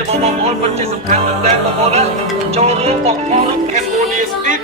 របស់បងប្អូនពិតជាសំខាន់មែនទែនបងប្អូនណាចូលរួមបងប្អូនខេមបូឌីស្ទីត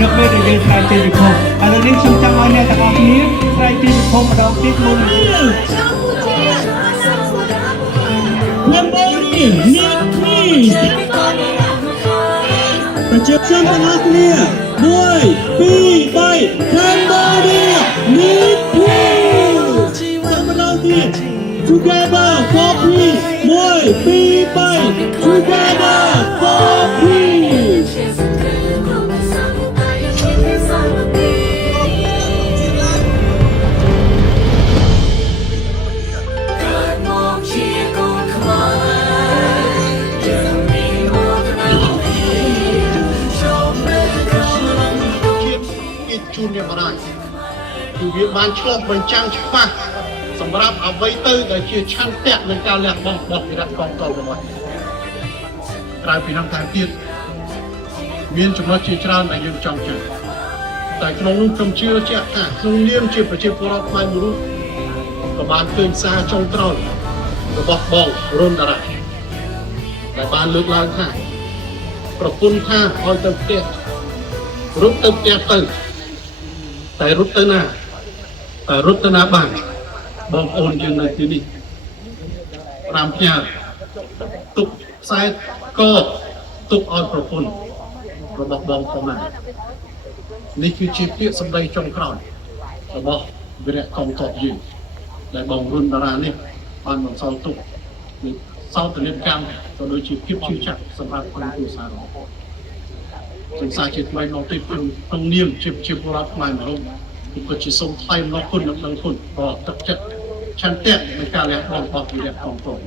nước bên để lên khai tiền được không? Ở đây chúng ta nói nghe các bạn nhé, khai tiền được không? Ở đâu biết luôn. Cambodia, Nepal. Và trước chân các bạn nhé, đuôi, phi, bay, Cambodia, Nepal. Xong ở đâu thì, together, for peace, đuôi, phi, bay, together, for peace. Junior Marai, thì việc ban chọn bằng trangច្បាស់សម្រាប់អ្វីទៅដែលជាឆន្ទៈនៃការលះបង់របស់វិរៈកងទ័ពរបស់ក្រៅពីនោះតាមទៀតមានចំណុចជាច្រើនដែលយើងចង់ជឿតែក្នុងនោះខ្ញុំជឿជាក់ថាក្នុងនាមជាប្រជាពលរដ្ឋខ្មែរមួយរូបក៏បានឃើញសារចុងក្រោយរបស់បងរុនតារ៉ាដែលបានលើកឡើងថាប្រពន្ធថាឲ្យទៅផ្ទះរត់ទៅផ្ទះទៅតែរត់ទៅណាបានបងប្អូនយើងនៅទីនេះ5ផ្ញើទុកខ្សែកទុកឲ្យប្រពន្ធរបស់បងផងណានេះគឺជាពាក្យសម្ដីចុងក្រោយរបស់វីរៈកងទ័ពយើងដែលបងរុនតារ៉ានេះបានបន្សល់ទុកនេះសោតនីយកម្មក៏ដូចជាភាពជឿជាក់សម្រាប់ក្រុមគ្រួសាររបស់បងសង្សារជាថ្មីមកទីក្នុងនាមជាពលរដ្ឋខ្មែរមួយរូបក៏ជាសូមថ្លែងអំណរគុណដល់គុណក៏ទឹកចិត្តឆន្ទៈនៃការលះបង់របស់វីរៈកងទ័ព